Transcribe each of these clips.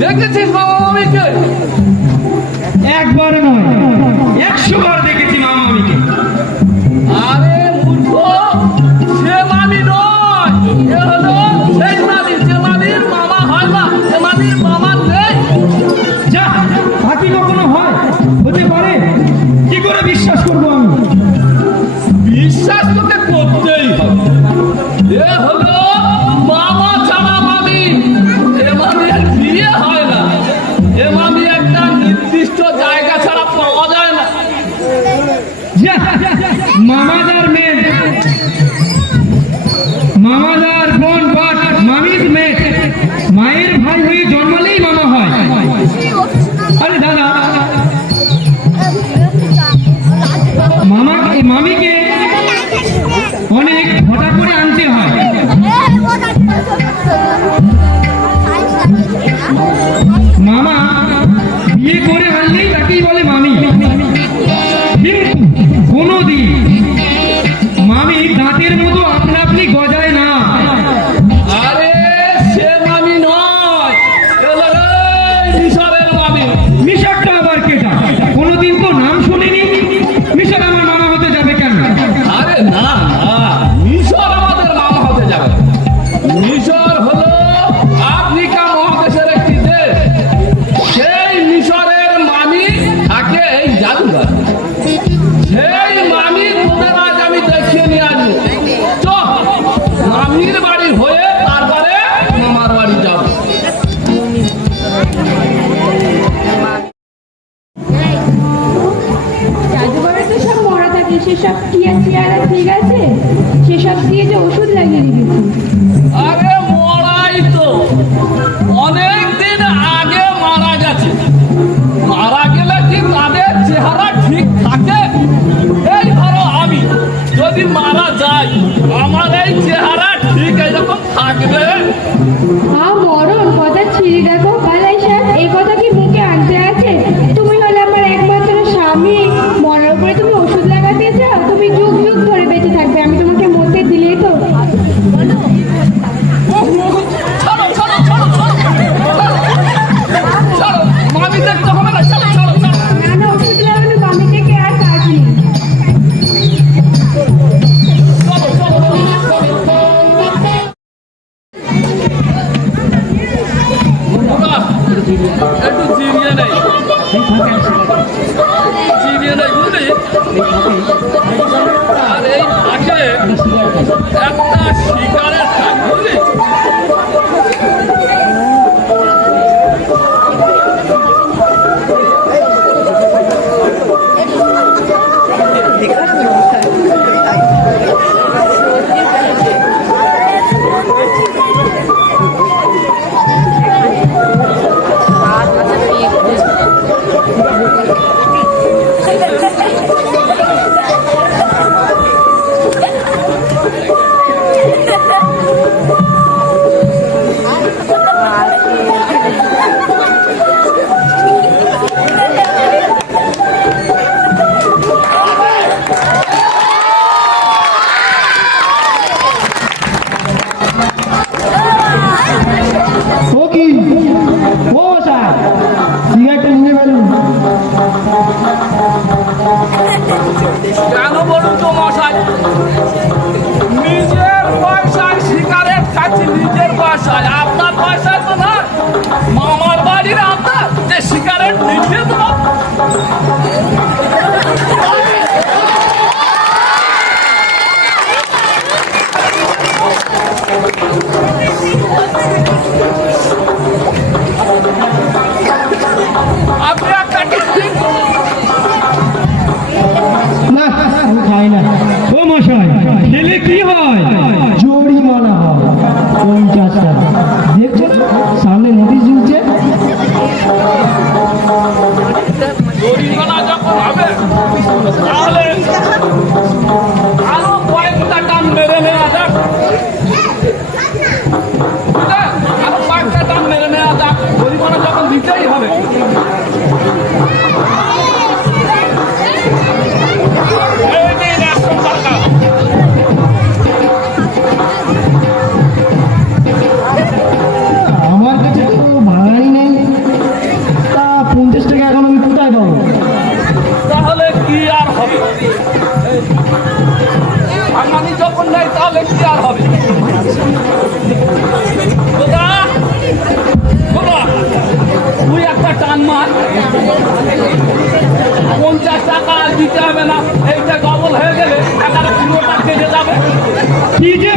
দেখেছিস মামা মামিকে? একবার নয় একশো বার দেখেছি মামা মামিকে। আরে মূর্খ সে মামি নয় সে হয় না সে মামির নেই। যা হাতি কখনো হয় হতে পারে। কি করে বিশ্বাস করব বিশ্বাস তোকে করতেই হবে। এ হলো অনেক ঘটা করে আনতে হয়। I'm good. মা পঞ্চাশ টাকা দিতে হবে না, এইটা ডবল হয়ে গেলে টাকাটা পুরোটা কেটে যাবে। কি যে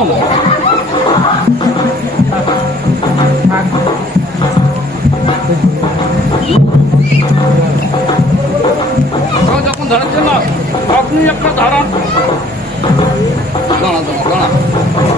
একটা ধরাও কেউ যখন ধরাচ্ছে না আপনি একটা ধরান দাঁড়া দাঁড়া দাঁড়া হ্যাঁ আপনি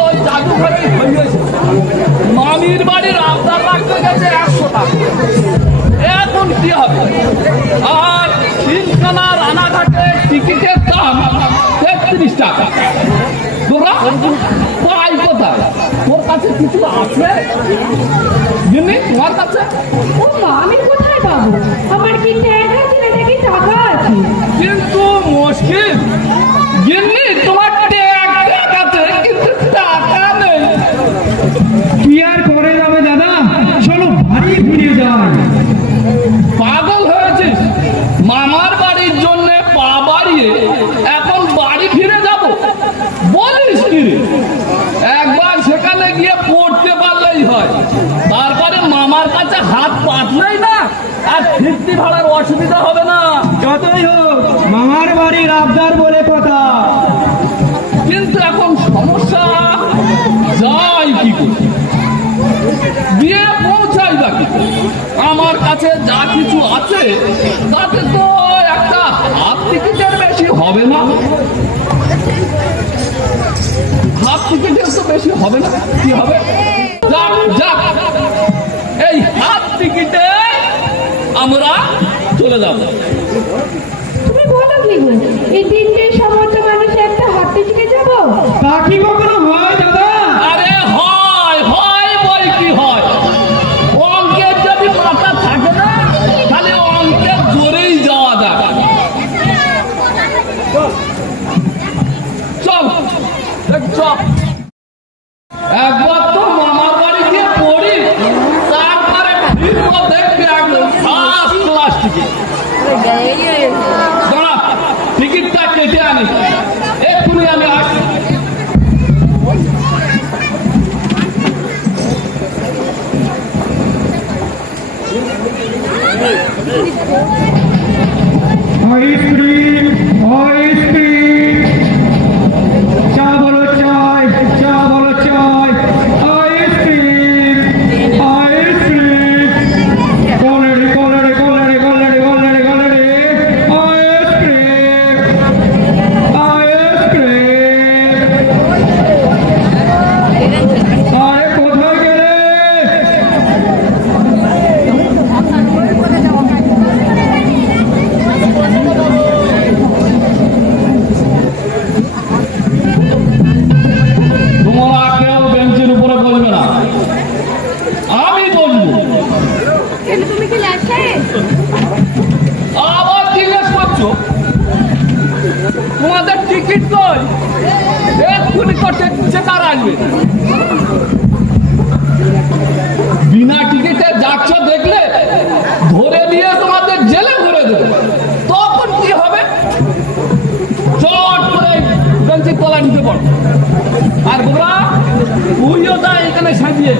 ওই মামির বাড়ির আবদার লাগতে গেছে একশো টাকা। এখন কি হবে? আর তিনখানা রানাঘাটে টিকিটের দাম তেত্রিশ টাকা। তোরা? পাই কোথায়? তোর কাছে কিছু আছে? জিনি তোমার কাছে? ও মা আমি কোথায় পাবো? আমার কি ট্যাগ আছে নাকি? টাকা আছে। কিন্তু মুশকিল। জিনি তোমার ট্যাগ ট্যাগ আছে কিন্তু টাকা নেই কি আর করে যাবে দাদা চলো বাড়ি ফিরে যাই পাগল হয়েছিস মামার বাড়ির জন্য পা বাড়িয়ে এখন বাড়ি ফিরে যাব বলিস কি রে? একবার সেখানে গিয়ে পড়তে পারলেই হয় তারপরে মামার কাছে হাত পাতলেই না ফিরতি ভাড়ার অসুবিধা হবে না। যতই হোক মামার বাড়ির আবদার বলে কথা। কিন্তু এখন সমস্যা যাই কি করি। দিয়ে পৌঁছাই বা আমার কাছে যা কিছু আছে তাতে তো একটা হাফ টিকিটের বেশি হবে না। হাফ টিকিটের তো বেশি হবে না। কি হবে? আমরা চলে যাব। তুমি বলো কি এই তিনটে সমস্ত মানুষ একটা হাতে থেকে যাব? তা কি বিনা টিকিটে যাচ্ছ দেখলে ধরে নিয়ে তোমাদের জেলে ভরে দেবে। তখন কি হবে? চট করে বেঞ্চের তলা নিতে পারো। আর গোবরা তুইও যা এখানে সাজিয়ে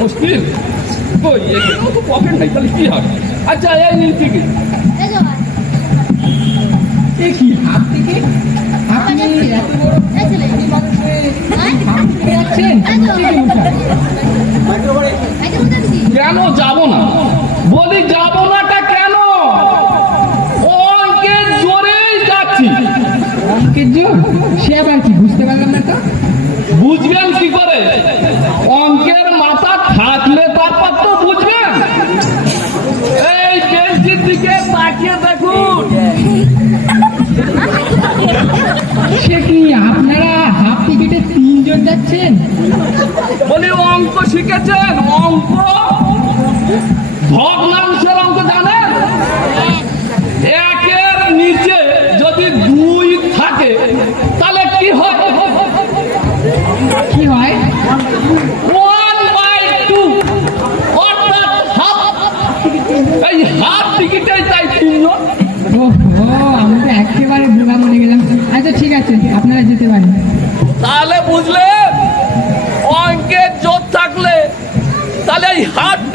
মুশকিল। কই তো পকেট নেই তাহলে কি হবে? আচ্ছা এই এ কি হাত থেকে? আপনি এত বড় যাচ্ছেন। কেন যাব যাচ্ছেন? বলি অঙ্ক শিখেছেন? অঙ্ক? ভগ্নাংশের অঙ্ক জানেন? একের নিচে যদি দুই থাকে তাহলে কি হয়? কি হয়? ওয়ান বাই টু অর্থাৎ হাফ এই হাফ টিকিটেই তাই তিনজন আমি তো একেবারে বোকা মনে গেলাম। আচ্ছা ঠিক আছে আপনারা যেতে পারেন। তাহলে বুঝলেন?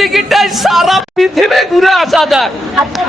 টিকিটটাই সারা পৃথিবী ঘুরে আসা যায়। আচ্ছা,